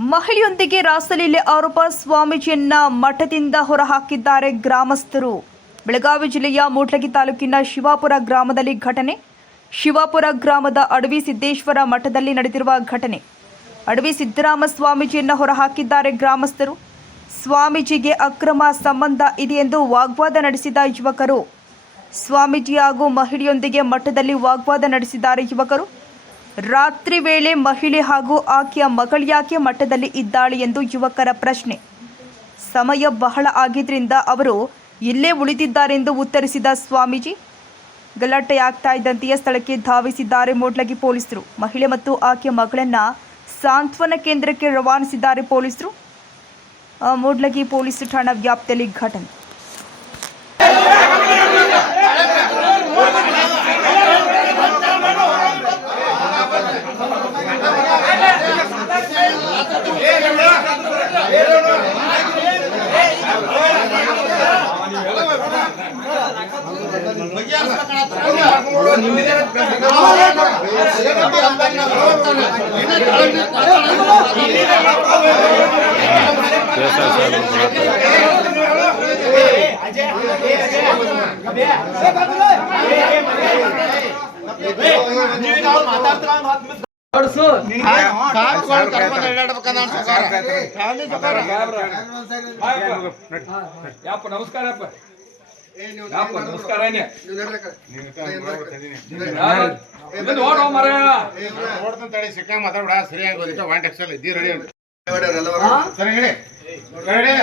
ಮಹಿಳೆಯೊಂದಿಗೆ ರಾಸಲೀಲೆ ಆರೋಪ ಸ್ವಾಮೀಜಿಯನ್ನ ಮಠದಿಂದ ಹೊರಹಾಕಿದ್ದಾರೆ ಗ್ರಾಮಸ್ಥರು. ಬೆಳಗಾವಿ ಜಿಲ್ಲೆಯ ಮೂಡ್ಲಗಿ ತಾಲೂಕಿನ ಶಿವಾಪುರ ಗ್ರಾಮದಲ್ಲಿ ಘಟನೆ. ಶಿವಾಪುರ ಗ್ರಾಮದ ಅಡವಿ ಸಿದ್ದೇಶ್ವರ ಮಠದಲ್ಲಿ ನಡೆದಿರುವ ಘಟನೆ. ಅಡವಿ ಸಿದ್ದರಾಮ ಸ್ವಾಮೀಜಿಯನ್ನ ಹೊರಹಾಕಿದ್ದಾರೆ ಗ್ರಾಮಸ್ಥರು. ಸ್ವಾಮೀಜಿಗೆ ಅಕ್ರಮ ಸಂಬಂಧ ಇದೆ ಎಂದು ವಾಗ್ವಾದ ನಡೆಸಿದ ಯುವಕರು. ಸ್ವಾಮೀಜಿ ಹಾಗೂ ಮಹಿಳೆಯೊಂದಿಗೆ ಮಠದಲ್ಲಿ ವಾಗ್ವಾದ ನಡೆಸಿದ್ದಾರೆ ಯುವಕರು. ರಾತ್ರಿ ವೇಳೆ ಮಹಿಳೆ ಹಾಗೂ ಆಕೆಯ ಮಗಳ್ಯಾಕೆ ಮಠದಲ್ಲಿ ಇದ್ದಾಳೆ ಎಂದು ಯುವಕರ ಪ್ರಶ್ನೆ. ಸಮಯ ಬಹಳ ಆಗಿದ್ದರಿಂದ ಅವರು ಇಲ್ಲೇ ಉಳಿದಿದ್ದಾರೆಂದು ಉತ್ತರಿಸಿದ ಸ್ವಾಮೀಜಿ, ಗಲಾಟೆ ಆಗ್ತಾ ಇದ್ದಂತೆಯೇ ಸ್ಥಳಕ್ಕೆ ಧಾವಿಸಿದ್ದಾರೆ ಮೂಡ್ಲಗಿ ಪೊಲೀಸರು. ಮಹಿಳೆ ಮತ್ತು ಆಕೆಯ ಮಗಳನ್ನ ಸಾಂತ್ವನ ಕೇಂದ್ರಕ್ಕೆ ರವಾನಿಸಿದ್ದಾರೆ ಪೊಲೀಸರು. ಮೋಡ್ಲಗಿ ಪೊಲೀಸ್ ಠಾಣಾ ವ್ಯಾಪ್ತಿಯಲ್ಲಿ ಘಟನೆ. ಮಾತಾಡ್ತಾರ ಯಪ್ಪ ನಮಸ್ಕಾರ ಯಪ್ಪ ನಮಸ್ಕಾರ ಓಡೋ ಮರ ಸಿಕ್ಕ ಮಾತಾಡ ಸರಿಯಾಗಿ ಓದಿಟ್ಟ ಒನ್ ಟೆಕ್ಸ್ಟೈಲ್ ಇದ್ದೀ ರೆಡಿ ಸರಿ ಹೇಳಿ ರೆಡಿ